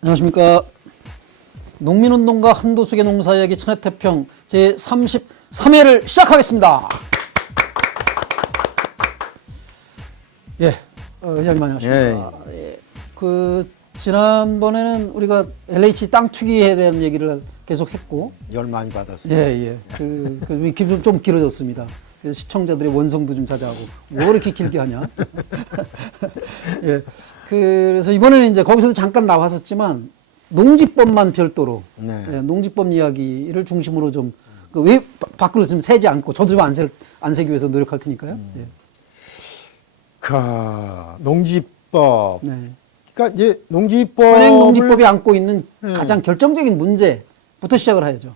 안녕하십니까. 농민운동가 한도숙의 농사이야기 천혜태평 제33회를 시작하겠습니다. 예, 회장님 안녕하십니까. 예. 지난번에는 우리가 LH 땅 투기에 대한 얘기를 계속 했고. 열 많이 받았어요. 예. 좀 길어졌습니다. 그래서 시청자들의 원성도 좀 자자하고, 왜 이렇게 길게 하냐. 예. 그래서 이번에는 이제 거기서도 잠깐 나왔었지만, 농지법만 별도로, 네. 예, 농지법 이야기를 중심으로 좀, 왜 밖으로 좀 새지 않고, 저도 좀 안 새기 위해서 노력할 테니까요. 예. 농지법. 네. 그러니까 이제 농지법. 현행 농지법이 안고 있는 가장 결정적인 문제부터 시작을 해야죠.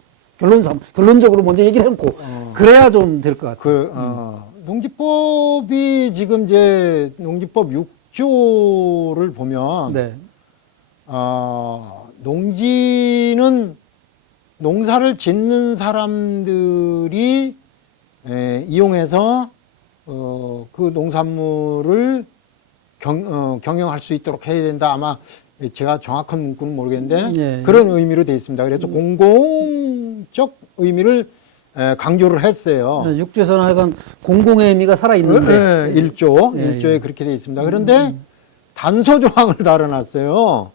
결론적으로 먼저 얘기를 해놓고, 그래야 좀 될 것 같아요. 농지법이 지금 이제 농지법 6조를 보면, 네. 농지는 농사를 짓는 사람들이 이용해서 그 농산물을 경영할 수 있도록 해야 된다. 아마 제가 정확한 문구는 모르겠는데 예. 그런 의미로 되어 있습니다. 그래서 공공적 의미를 강조를 했어요. 6조에서는 하여간 공공의 의미가 살아있는데. 1조에 그렇게 되어 있습니다. 그런데 단서 조항을 달아놨어요.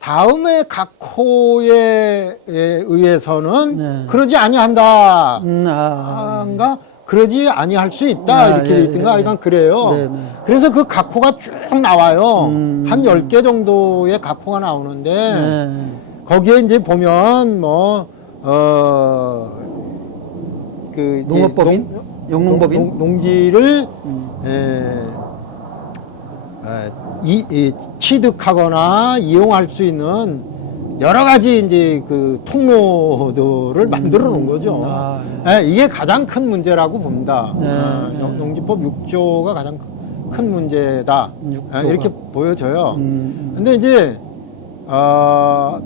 다음에 각 호에 의해서는 그러지 아니한다. 가 그러지 아니할 수 있다. 이렇게 돼 있던가 하여간 그래요. 그래서 그 각 호가 쭉 나와요. 한 10개 정도의 각 호가 나오는데 거기에 이제 보면 농업법인? 영농법인? 농지를 취득하거나 이용할 수 있는 여러 가지 이제 그 통로들을 만들어 놓은 거죠. 이게 가장 큰 문제라고 봅니다. 농지법 6조가 가장 큰 문제다. 6조가. 이렇게 보여져요. 근데 이제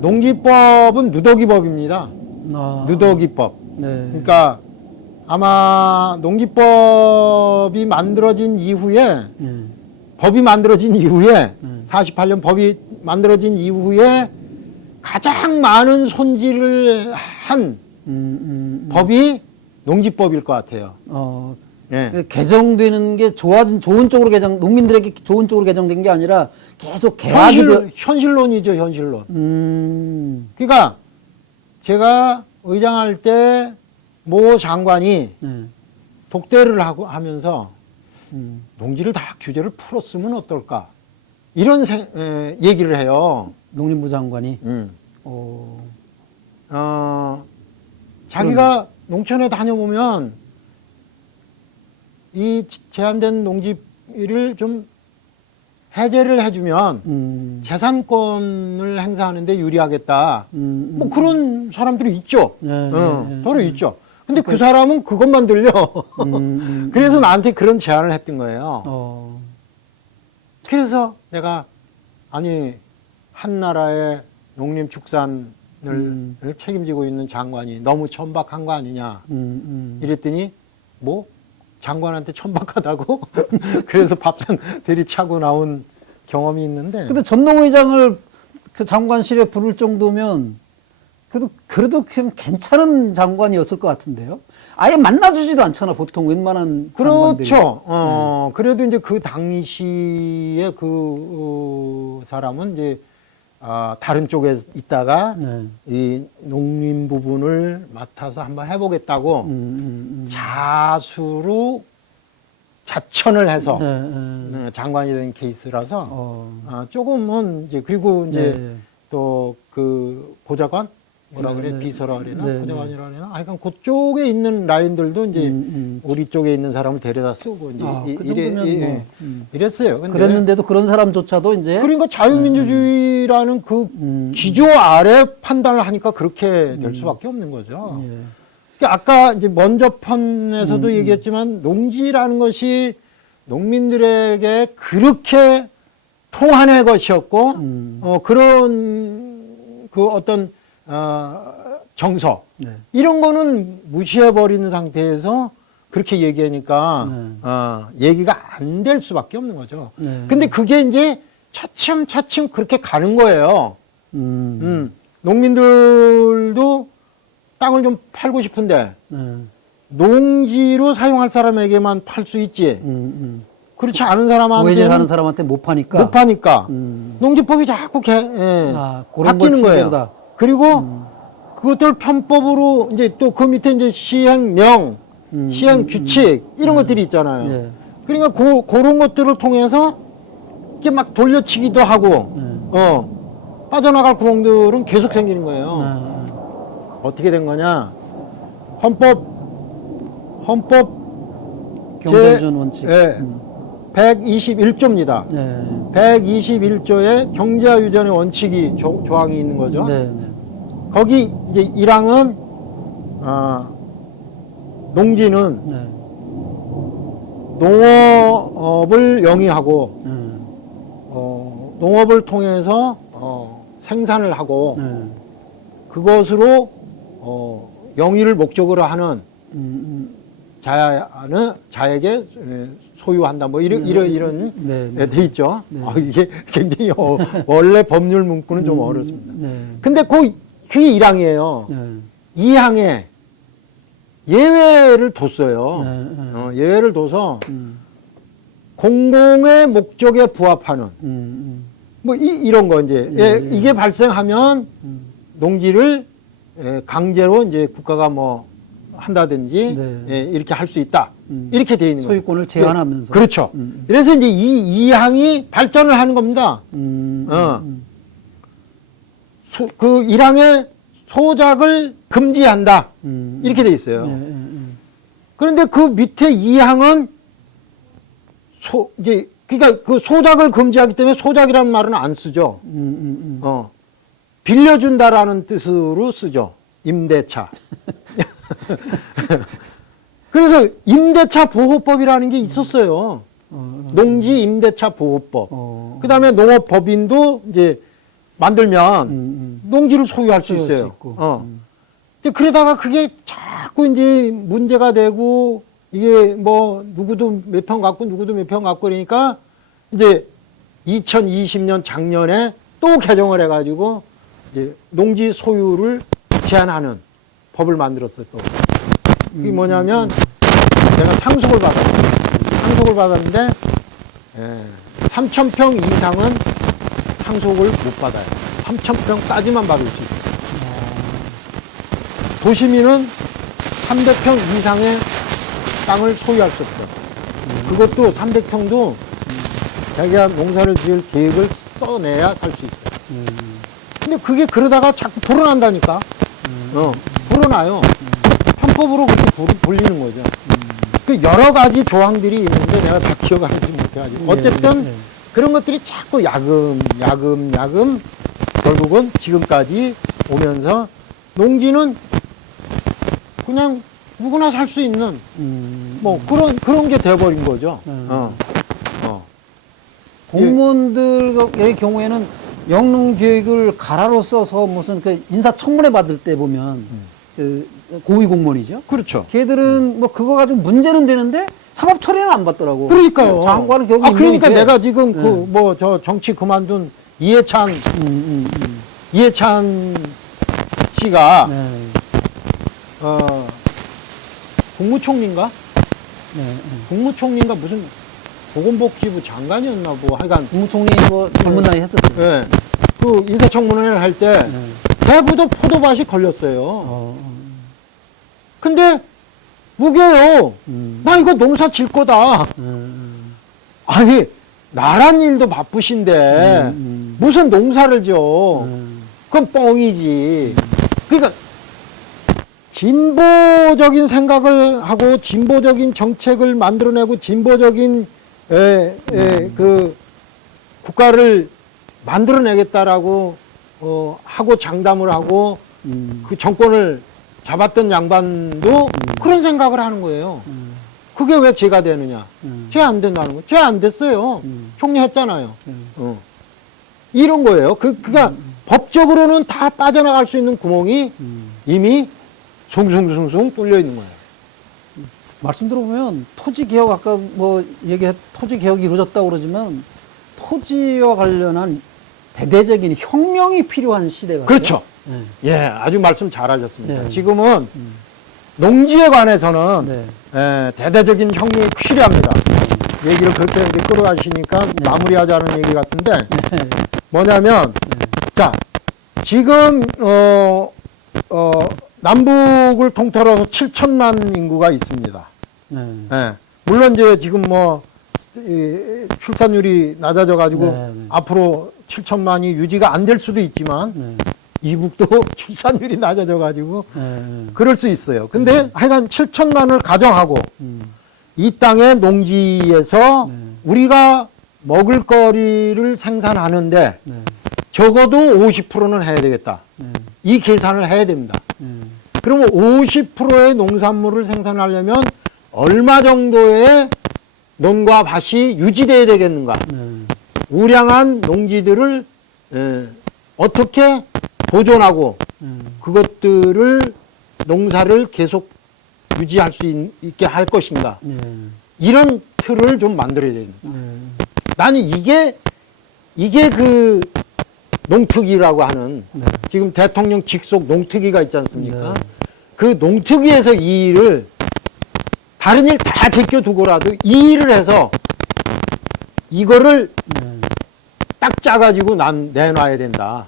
농지법은 누더기법입니다. 누더기법. 그러니까 아마 농지법이 만들어진 이후에 법이 만들어진 이후에 48년 법이 만들어진 이후에 가장 많은 손질을 한 법이 농지법일 것 같아요. 개정되는 게 좋은 쪽으로 농민들에게 좋은 쪽으로 개정된 게 아니라 계속 개혁이 현실론이죠, 현실론. 그러니까 제가 의장할 때 모 장관이 독대를 하면서 농지를 다 규제를 풀었으면 어떨까? 이런 얘기를 해요. 농림부 장관이. 자기가 농촌에 다녀보면 이 제한된 농지를 좀 해제를 해주면 재산권을 행사하는데 유리하겠다. 뭐 그런 사람들이 있죠. 서로 있죠. 근데 그 사람은 그것만 들려. 그래서 나한테 그런 제안을 했던 거예요. 그래서 내가 한 나라의 농림축산을 책임지고 있는 장관이 너무 천박한 거 아니냐. 이랬더니 뭐 장관한테 천박하다고 그래서 밥상 대리차고 나온 경험이 있는데. 근데 전농의장을 그 장관실에 부를 정도면 그래도 그냥 괜찮은 장관이었을 것 같은데요. 아예 만나주지도 않잖아, 보통 웬만한 장관들이. 그렇죠. 그래도 이제 그 당시에 그 사람은 이제 다른 쪽에 있다가 이 농림 부분을 맡아서 한번 해보겠다고 자천을 해서 장관이 된 케이스라서 조금은 이제 그리고 이제 또 그 보좌관 뭐라 그래 비서라 그래나 보좌관이라 그래나 하여간 그쪽에 있는 라인들도 이제 우리 쪽에 있는 사람을 데려다 쓰고 이제 그 정도면 이랬어요. 근데 그랬는데도 그런 사람조차도 이제 그러니까 자유민주주의라는 그 기조 아래 판단을 하니까 그렇게 될 수밖에 없는 거죠. 그러니까 아까 이제 먼저 편에서도 얘기했지만 농지라는 것이 농민들에게 그렇게 통한의 것이었고 그런 그 어떤 정서 이런 거는 무시해버리는 상태에서 그렇게 얘기하니까 얘기가 안 될 수밖에 없는 거죠. 근데 그게 이제 차츰 그렇게 가는 거예요. 농민들도 땅을 좀 팔고 싶은데 네. 농지로 사용할 사람에게만 팔 수 있지. 그렇지 않은 사람한테 도외지에 사는 사람한테 못 파니까. 못 파니까 농지법이 자꾸 그런 걸 바뀌는 거예요. 핑계로다. 그리고 그것들 편법으로 이제 또 그 밑에 이제 시행령, 시행 규칙 이런 것들이 있잖아요. 예. 그러니까 그런 것들을 통해서 이렇게 막 돌려치기도 하고 빠져나갈 구멍들은 계속 생기는 거예요. 어떻게 된 거냐? 헌법 경제유전 원칙. 121조입니다. 네. 121조에 경제유전의 원칙이 조항이 있는 거죠. 네, 네. 거기 이제 1항은 농지는 네. 농업을 영위하고 네. 농업을 통해서 생산을 하고 네. 그것으로 영위를 목적으로 하는 자에게 소유한다. 뭐 이런 네, 네, 돼 있죠. 네. 이게 굉장히 원래 법률 문구는 좀 어렵습니다. 네. 근데 그게 1항이에요. 네. 2항에 예외를 뒀어요. 네, 네. 예외를 둬서 공공의 목적에 부합하는 뭐 이런 거 이제 이게 발생하면 농지를 강제로 이제 국가가 뭐 한다든지 네. 이렇게 할 수 있다. 이렇게 돼 있는 거예요. 소유권을 제한하면서. 그렇죠. 그래서 이제 이 항이 발전을 하는 겁니다. 그 1항에 소작을 금지한다. 이렇게 돼 있어요. 그런데 그 밑에 2항은 이제 그러니까 그 소작을 금지하기 때문에 소작이라는 말은 안 쓰죠. 빌려준다라는 뜻으로 쓰죠. 임대차. 그래서 임대차 보호법이라는 게 있었어요. 농지 임대차 보호법. 그다음에 농업법인도 이제 만들면 농지를 소유할 수 소유할 수 있어요. 있고. 근데 그러다가 그게 자꾸 이제 문제가 되고 이게 뭐 누구도 몇 평 갖고 누구도 몇 평 갖고 그러니까 이제 2020년 작년에 또 개정을 해가지고 이제 농지 소유를 제한하는 법을 만들었어요. 또 그게 뭐냐면 내가 상속을 받았어요. 상속을 받았는데 3,000평 이상은 상속을 못 받아요. 3,000평까지만 받을 수 있어요. 도시민은 300평 이상의 땅을 소유할 수 없어요. 그것도 300평도 자기가 농사를 지을 계획을 써내야 살 수 있어요. 근데 그게 그러다가 자꾸 불어난다니까. 불어나요. 편법으로 그렇게 불리는 거죠. 그 여러 가지 조항들이 있는데 내가 다 기억하지 못해가지고. 어쨌든 그런 것들이 자꾸 야금 결국은 지금까지 오면서 농지는 그냥 누구나 살 수 있는 뭐 그런 게 돼버린 거죠. 공무원들의 경우에는 영농교육을 가라로 써서 무슨 그 인사청문회 받을 때 보면 그 고위 공무원이죠. 그렇죠. 걔들은 뭐 그거 가지고 문제는 되는데 사법 처리는 안 받더라고. 그러니까요. 장관은 결국 그러니까 임명이 돼. 내가 지금 그 뭐 저 정치 그만둔 이해찬 씨가 네. 국무총리인가? 네. 국무총리인가 무슨 보건복지부 장관이었나 뭐 하여간 국무총리 뭐 젊은 나이 했었죠. 예. 그 인사청문회를 할 때 대부도 포도밭이 걸렸어요. 근데 무게요. 나 이거 농사 질 거다. 아니 나란 일도 바쁘신데 무슨 농사를 지어? 그건 뻥이지. 그러니까 진보적인 생각을 하고 진보적인 정책을 만들어내고 진보적인 그 국가를 만들어내겠다라고 하고 장담을 하고 그 정권을 잡았던 양반도 그런 생각을 하는 거예요. 그게 왜 죄가 되느냐? 죄 안 된다는 거. 죄 안 됐어요. 총리했잖아요. 이런 거예요. 그러니까 법적으로는 다 빠져나갈 수 있는 구멍이 이미 숭숭숭숭 뚫려 있는 거예요. 말씀 들어보면 토지 개혁 아까 뭐 토지 개혁이 이루어졌다고 그러지만 토지와 관련한 대대적인 혁명이 필요한 시대가 그렇죠. 예. 예, 아주 말씀 잘하셨습니다. 네. 지금은 농지에 관해서는 네. 예, 대대적인 혁명이 필요합니다. 얘기를 그렇게 이제 끌어가시니까 마무리하자는 얘기 같은데 뭐냐면 자 지금 남북을 통틀어서 7천만 인구가 있습니다. 네. 예. 물론 이제 지금 뭐 출산율이 낮아져 가지고 네, 네. 앞으로 7천만이 유지가 안 될 수도 있지만 네. 이북도 출산율이 낮아져 가지고 네. 그럴 수 있어요. 근데 하여간 7천만을 가정하고 이 땅의 농지에서 우리가 먹을거리를 생산하는데 네. 적어도 50%는 해야 되겠다. 이 계산을 해야 됩니다. 그러면 50%의 농산물을 생산하려면 얼마 정도의 논과 밭이 유지돼야 되겠는가? 우량한 농지들을 어떻게 보존하고 그것들을 농사를 계속 유지할 수 있게 할 것인가? 이런 틀을 좀 만들어야 됩니다. 나는 이게 그 농특위라고 하는 지금 대통령 직속 농특위가 있지 않습니까? 그 농특위에서 이 일을 다른 일 다 제껴두고라도 이 일을 해서 이거를 딱 짜가지고 난 내놔야 된다.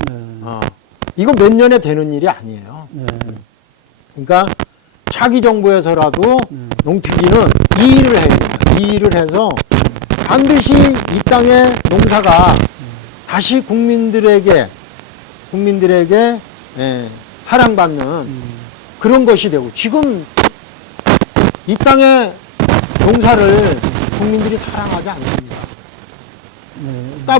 이거 몇 년에 되는 일이 아니에요. 그러니까 차기 정부에서라도 농특위는 이 일을 해야 된다. 이 일을 해서 반드시 이 땅의 농사가 다시 국민들에게 사랑받는 그런 것이 되고 지금 이 땅의 농사를 국민들이 사랑하지 않습니다.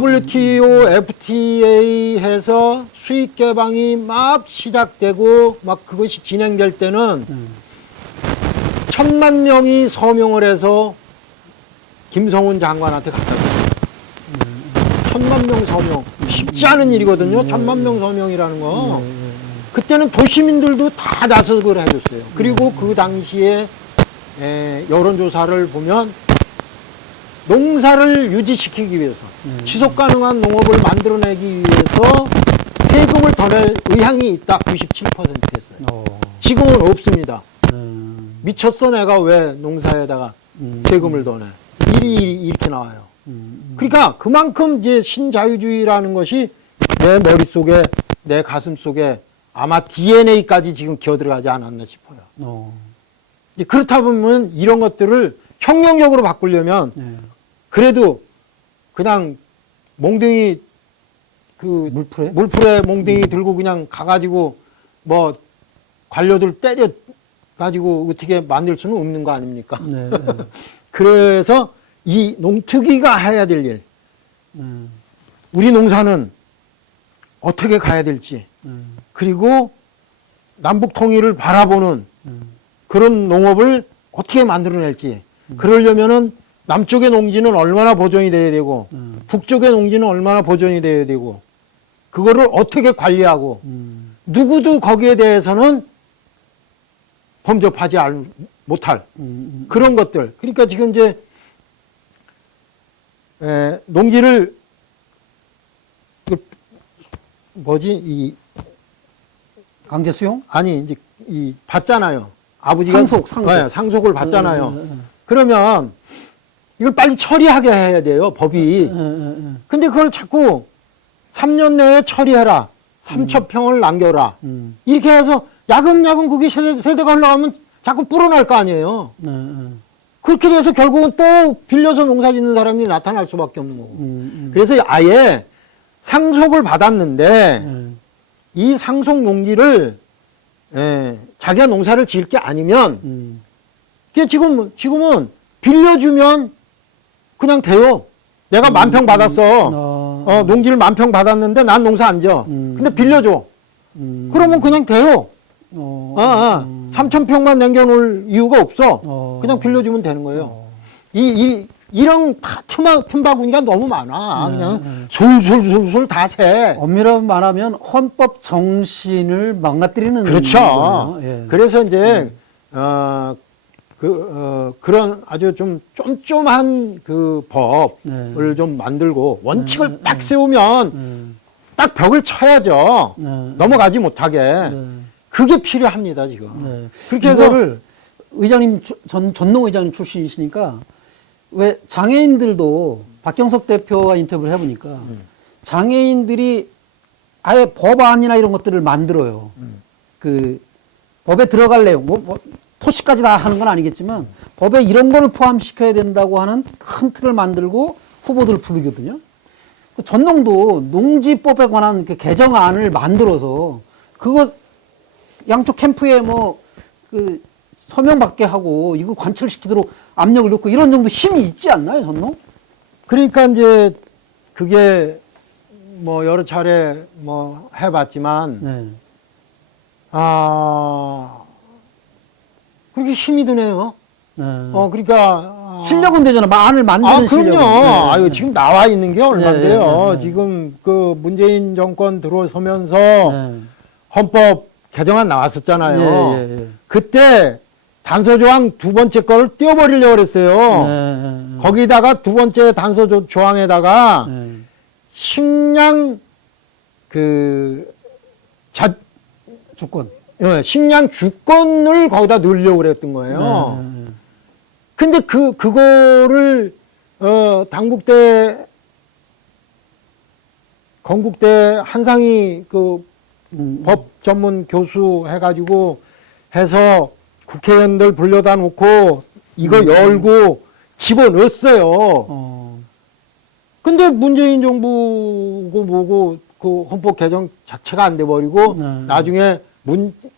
WTO, FTA 해서 수입 개방이 막 시작되고 막 그것이 진행될 때는 1,000만 명이 서명을 해서 김성훈 장관한테 갖다 줬어요. 1,000만 명 서명. 쉽지 않은 일이거든요. 1,000만 명 서명이라는 거. 그때는 도시민들도 다 나서걸 해줬어요. 그리고 그 당시에 여론조사를 보면 농사를 유지시키기 위해서 지속 가능한 농업을 만들어내기 위해서 세금을 더 낼 의향이 있다. 97% 했어요. 지금은 없습니다. 미쳤어 내가 왜 농사에다가 세금을 더 내. 일이 이렇게 나와요. 그러니까 그만큼 이제 신자유주의라는 것이 내 머릿속에 내 가슴속에 아마 DNA까지 지금 기어들어가지 않았나 싶어요. 그렇다 보면 이런 것들을 혁명적으로 바꾸려면 그래도 그냥 몽둥이 그 물풀에 몽둥이 들고 그냥 가가지고 뭐 관료들 때려 가지고 어떻게 만들 수는 없는 거 아닙니까? 그래서 이 농특위가 해야 될 일, 우리 농사는 어떻게 가야 될지, 그리고 남북 통일을 바라보는 그런 농업을 어떻게 만들어낼지, 그러려면은 남쪽의 농지는 얼마나 보존이 돼야 되고, 북쪽의 농지는 얼마나 보존이 돼야 되고, 그거를 어떻게 관리하고, 누구도 거기에 대해서는 범접하지 못할 그런 것들. 그러니까 지금 이제 농지를 뭐지 강제 수용? 아니 이제 받잖아요. 아버지가 상속을 받잖아요. 그러면 이걸 빨리 처리하게 해야 돼요, 법이. 근데 그걸 자꾸 3년 내에 처리해라. 3,000평을 남겨라. 이렇게 해서 야금야금 그게 세대가 흘러가면 자꾸 불어날 거 아니에요. 그렇게 돼서 결국은 또 빌려서 농사 짓는 사람이 나타날 수밖에 없는 거고. 그래서 아예 상속을 받았는데 이 상속 농지를 자기가 농사를 지을 게 아니면 그게 지금은 빌려주면 그냥 돼요. 내가 10,000평 받았어. 농지를 10,000평 받았는데 난 농사 안 지어. 근데 빌려줘. 그러면 그냥 돼요. 3,000평만 남겨놓을 이유가 없어. 그냥 빌려주면 되는 거예요. 이런 틈바구니가 너무 많아. 그냥 술술술술 다 새. 엄밀하게 말하면 헌법 정신을 망가뜨리는 그렇죠. 예. 그래서 이제 그런 아주 좀 쫌쫌한 그 법을 좀 만들고 원칙을 딱 세우면 딱 벽을 쳐야죠. 네. 넘어가지 못하게. 네. 그게 필요합니다, 지금. 네. 그렇게 해서 이거를 의장님 전농 의장님 출신이시니까 왜 장애인들도 박경석 대표와 인터뷰를 해보니까 장애인들이 아예 법안이나 이런 것들을 만들어요. 그 법에 들어갈 내용, 뭐 토시까지 다 하는 건 아니겠지만 법에 이런 거를 포함시켜야 된다고 하는 큰 틀을 만들고 후보들을 부르거든요. 전농도 농지법에 관한 그 개정안을 만들어서 그거 양쪽 캠프에 뭐 그 서명 받게 하고 이거 관철시키도록 압력을 넣고 이런 정도 힘이 있지 않나요, 전농? 그러니까 이제 그게 뭐 여러 차례 뭐 해봤지만 네. 그렇게 힘이 드네요. 네. 그러니까 실력은 되잖아. 안을 만드는 그럼요. 실력은. 네. 아유, 지금 나와 있는 게 얼마인데요. 네, 네, 네. 지금 그 문재인 정권 들어서면서 네. 헌법 개정안 나왔었잖아요. 예, 예. 그때 단서조항 두 번째 거를 띄워버리려고 그랬어요. 네. 거기다가 두 번째 단서조항에다가 네. 식량 주권. 식량 주권을 거기다 넣으려고 그랬던 거예요. 네. 근데 그거를 건국대 한상희 법 전문 교수 해가지고 해서 국회의원들 불러다 놓고 이거 열고 집어넣었어요. 근데 문재인 정부고 뭐고 그 헌법 개정 자체가 안 돼버리고 나중에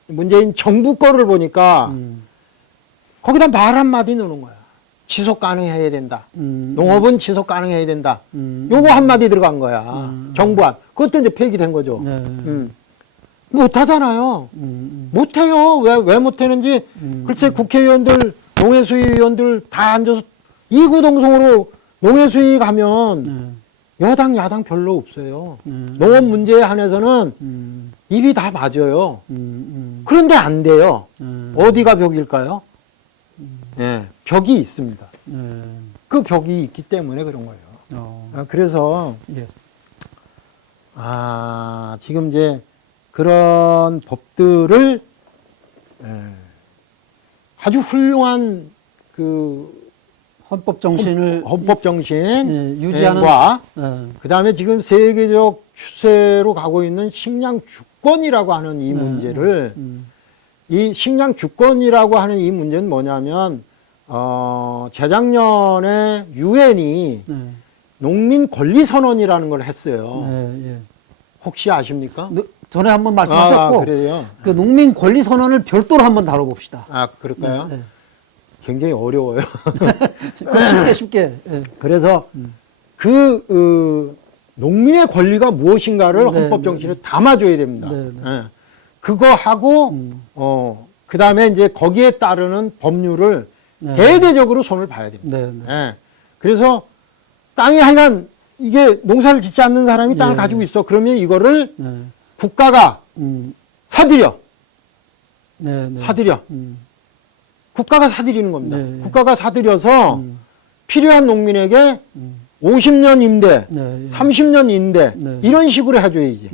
문재인 정부 거를 보니까 거기다 말 한마디 넣는 거야. 지속 가능해야 된다. 농업은 지속 가능해야 된다. 요거 한마디 들어간 거야. 정부안. 그것도 이제 폐기된 거죠. 못하잖아요. 못해요. 왜 못하는지. 글쎄 국회의원들, 농해수위원들 다 앉아서 이구동성으로 농해수위 가면 여당, 야당 별로 없어요. 농업 문제에 한해서는 입이 다 맞아요. 그런데 안 돼요. 어디가 벽일까요? 예, 벽이 있습니다. 그 벽이 있기 때문에 그런 거예요. 그래서 예. 지금 이제 그런 법들을 아주 훌륭한 헌법 정신을 헌법 정신 유지하는 그다음에 지금 세계적 추세로 가고 있는 식량 주권이라고 하는 이 문제를 이 식량 주권이라고 하는 이 문제는 뭐냐면 재작년에 유엔이 농민 권리 선언이라는 걸 했어요. 혹시 아십니까? 전에 한번 말씀하셨고 그래요? 그 농민 권리 선언을 별도로 한번 다뤄봅시다. 그럴까요? 네. 굉장히 어려워요. 쉽게. 그래서 농민의 권리가 무엇인가를 헌법 정신에 담아줘야 됩니다. 그거 하고 그 다음에 이제 거기에 따르는 법률을 대대적으로 손을 봐야 됩니다. 그래서 땅이 하여간 이게 농사를 짓지 않는 사람이 땅을 가지고 있어. 그러면 이거를 국가가 사들여. 사들여. 국가가 사들이는 겁니다. 국가가 사들여서 필요한 농민에게 50년 임대, 30년 임대 이런 식으로 해줘야지.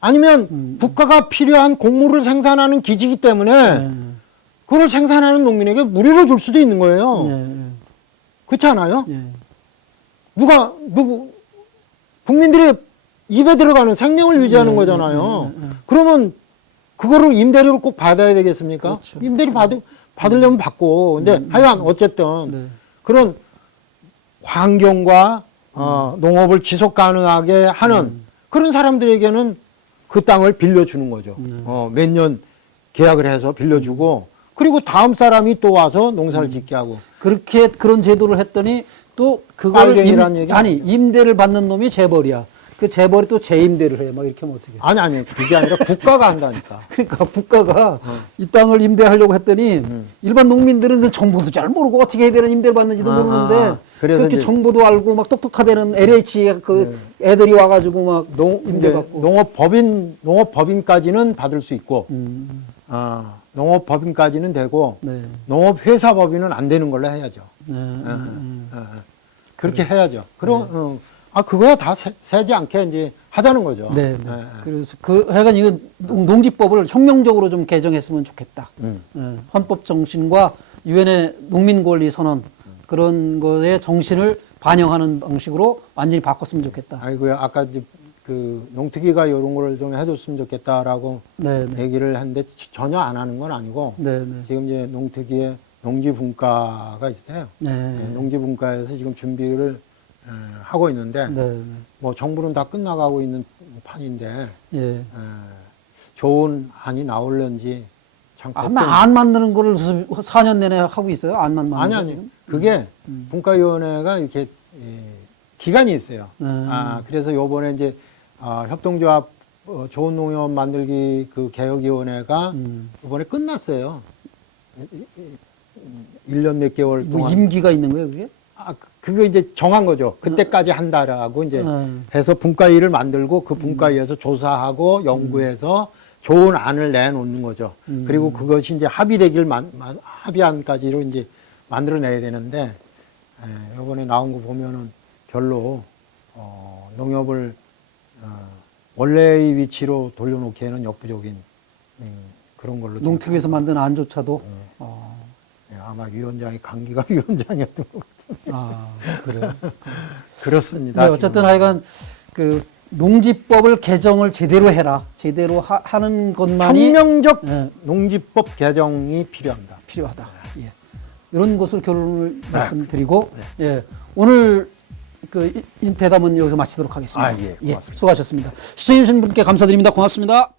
아니면 국가가 필요한 곡물을 생산하는 기지이기 때문에 그걸 생산하는 농민에게 무료로 줄 수도 있는 거예요. 그렇지 않아요? 국민들의 입에 들어가는 생명을 유지하는 거잖아요. 그러면 그거를 임대료를 꼭 받아야 되겠습니까? 그렇죠. 임대료 받으려면 받고. 근데 하여간 어쨌든 그런 환경과 농업을 지속 가능하게 하는 그런 사람들에게는 그 땅을 빌려주는 거죠. 몇 년 계약을 해서 빌려주고 그리고 다음 사람이 또 와서 농사를 짓게 하고. 그렇게 그런 제도를 했더니 또 그걸 임대를 받는 놈이 재벌이야. 그 재벌이 또 재임대를 해. 막 이렇게 하면 어떻게 해? 아니. 그게 아니라 국가가 한다니까. 그러니까 국가가 이 땅을 임대하려고 했더니 일반 농민들은 그 정보도 잘 모르고 어떻게 해야 되는 임대를 받는지도 모르는데 그렇게 정보도 알고 막 똑똑하다는 LH 애들이 와가지고 막 임대 받고. 농업법인까지는 받을 수 있고, 농업법인까지는 되고, 농업회사법인은 안 되는 걸로 해야죠. 그렇게 해야죠. 그럼 그거야 다 세지 않게 이제 하자는 거죠. 네. 네. 예, 예. 그래서 하여간 이거 농지법을 혁명적으로 좀 개정했으면 좋겠다. 예. 헌법 정신과 유엔의 농민 권리 선언 그런 거의 정신을 반영하는 방식으로 완전히 바꿨으면 좋겠다. 아이고야, 아까 이제 그 농특위가 이런 걸 좀 해줬으면 좋겠다라고 네, 네. 얘기를 했는데 전혀 안 하는 건 아니고 네, 네. 지금 이제 농특위에 농지분과가 있어요. 네. 네, 농지분과에서 지금 준비를 하고 있는데 네, 네. 뭐 정부는 다 끝나가고 있는 판인데 예. 좋은 안이 나올런지 참 아마 안 만드는 거를 4년 내내 하고 있어요. 안만 만드는 아니 거 아니 지금? 그게 분과위원회가 이렇게 기간이 있어요. 네. 그래서 요번에 이제 협동조합 좋은 농협 만들기 그 개혁위원회가 이번에 끝났어요. 1년 몇 개월 뭐 동안. 임기가 있는 거예요, 그게? 그거 이제 정한 거죠. 그때까지 한다라고 이제 음. 해서 분과위를 만들고 그 분과위에서 조사하고 연구해서 좋은 안을 내놓는 거죠. 그리고 그것이 이제 합의되길 합의안까지로 이제 만들어내야 되는데 이번에 나온 거 보면은 별로 농협을 원래의 위치로 돌려놓기에는 역부족인 그런 걸로 농특위에서 만든 안조차도. 아마 위원장이 강기가 위원장이었던 것 같아요. 그래요. 그렇습니다. 네, 어쨌든 하여간 그 농지법을 개정을 제대로 해라. 제대로 하는 것만이 혁명적 예. 농지법 개정이 필요합니다. 필요하다. 예. 이런 것으로 결론을 말씀드리고 예. 오늘 그 대담은 여기서 마치도록 하겠습니다. 예, 고맙습니다. 수고하셨습니다. 시청해주신 분께 감사드립니다. 고맙습니다.